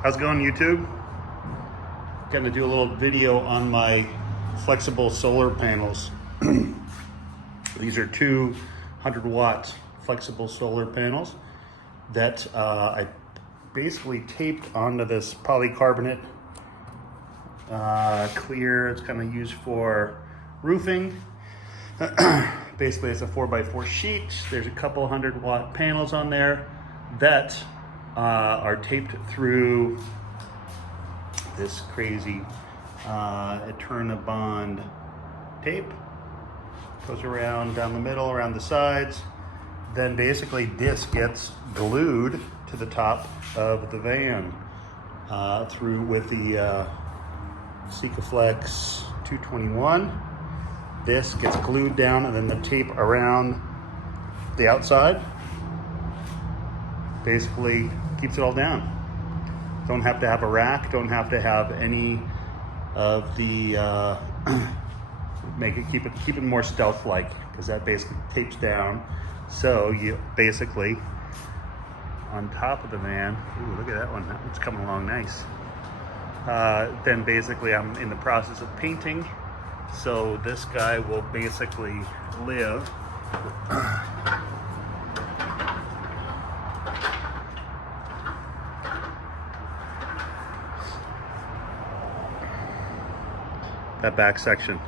How's it going, YouTube? Gonna do a little video on my flexible solar panels. These are 200-watt flexible solar panels that I basically taped onto this polycarbonate clear. It's kind of used for roofing. Basically, it's a 4x4 sheet. There's a couple 100-watt panels on there that are taped through this crazy EternaBond tape. Goes around down the middle, around the sides. Then basically this gets glued to the top of the van through with the Sica 221. This gets glued down, and then the tape around the outside basically keeps it all down. Don't have to have a rack, don't have to have any of the keep it more stealth-like, because that basically tapes down. So you basically on top of the van, ooh, look at that one, that one's coming along nice. Then basically I'm in the process of painting, so this guy will basically live that back section,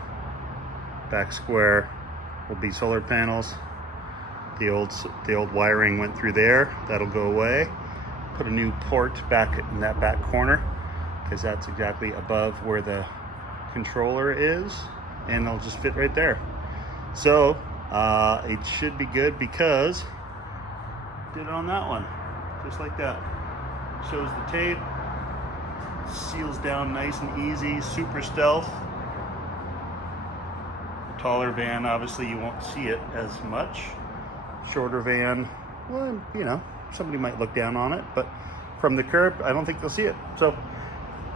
back square will be solar panels. The old wiring went through there. That'll go away. Put a new port back in that back corner, because that's exactly above where the controller is, and it'll just fit right there. So it should be good, because did it on that one, just like that. Shows the tape, seals down nice and easy, super stealth. Taller van, obviously you won't see it as much. Shorter van, well, you know, somebody might look down on it, but from the curb, I don't think they'll see it. So,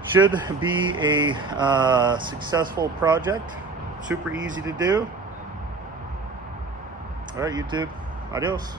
should be a successful project. Super easy to do. All right, YouTube, adios.